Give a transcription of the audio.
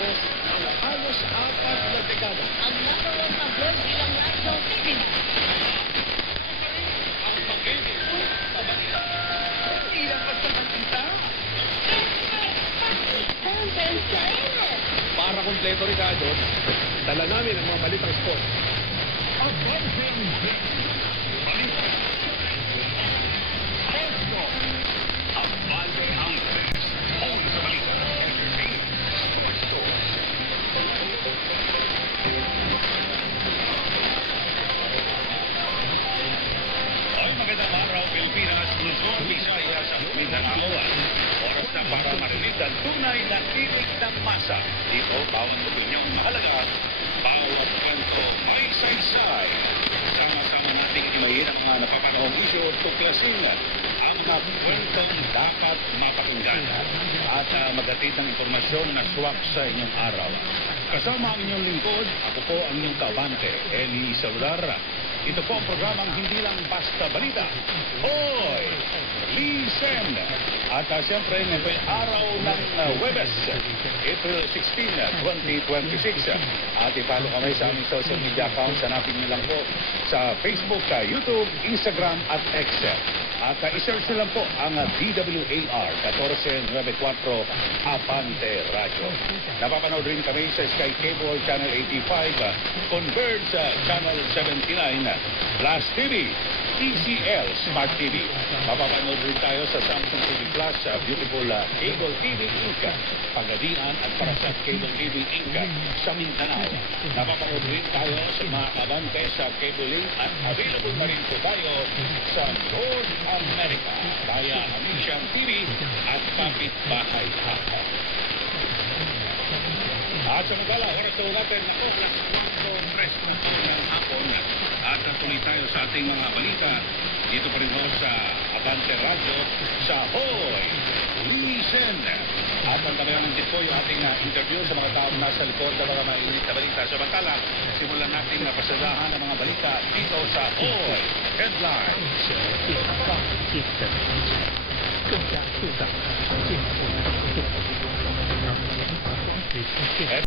pagtatapos ng halos 4 na dekada. Ang number one number bilang national TV. Ang pag-ibig sa balita. Ilang pagtatagpita. Para kumpleto rin doon, dala namin ang mga balitang sport. Magandang araw, Pilipinas, Luzon, Visayas at Mindanao. Oras na para marinig ang tunay na tinig ng masa. Dito, bawat opinyong mahalaga, bawat kanto may saysay. Sama-sama nating imayin ang mga napapanahong isyo at tuklasin ang mga kwentang dapat mapakinggan at maghatid ng impormasyon na swak sa inyong araw. Kasama ang inyong lingkod, ako po ang inyong kaabante, Eli Saludar. Ito po ang programang hindi lang basta balita. Hoy! Listen! At siyempre, ngayon po yung araw ng Webes, April 16, 2026. At ipalo kami sa aming social media accounts. Hanapin niyo lang po sa Facebook, YouTube, Instagram at X. At i-search nyo lang po ang DWAR 1494 Abante Radio. Napapanood rin kami sa Sky Cable Channel 85, Converge Channel 79, Plus TV, TCL Smart TV. Mapapanood rin tayo sa Samsung TV Plus, Beautiful Cable TV Inc. Pagadian at Parasat Cable TV Inc. sa Mindanao. Napapanood rin tayo sa mga abante sa Cable Link at available na rin po tayo sa North America via Amishan TV at Kapit Bahay Hako. At sa magala, oras na natin na oras 4:03 ng hapon at tuloy tayo sa ating mga balita dito pa rin sa Abante Radio sa Hoy! Listen! At ang tabayang din po yung ating interview sa mga taong nasa likod ng mga mainit na balita. Samantala, simulan natin na pasadahan ang mga balita dito sa Hoy! Headlines! 介绍化界的理解，更加塑造建筑的建筑，让联华光学出现。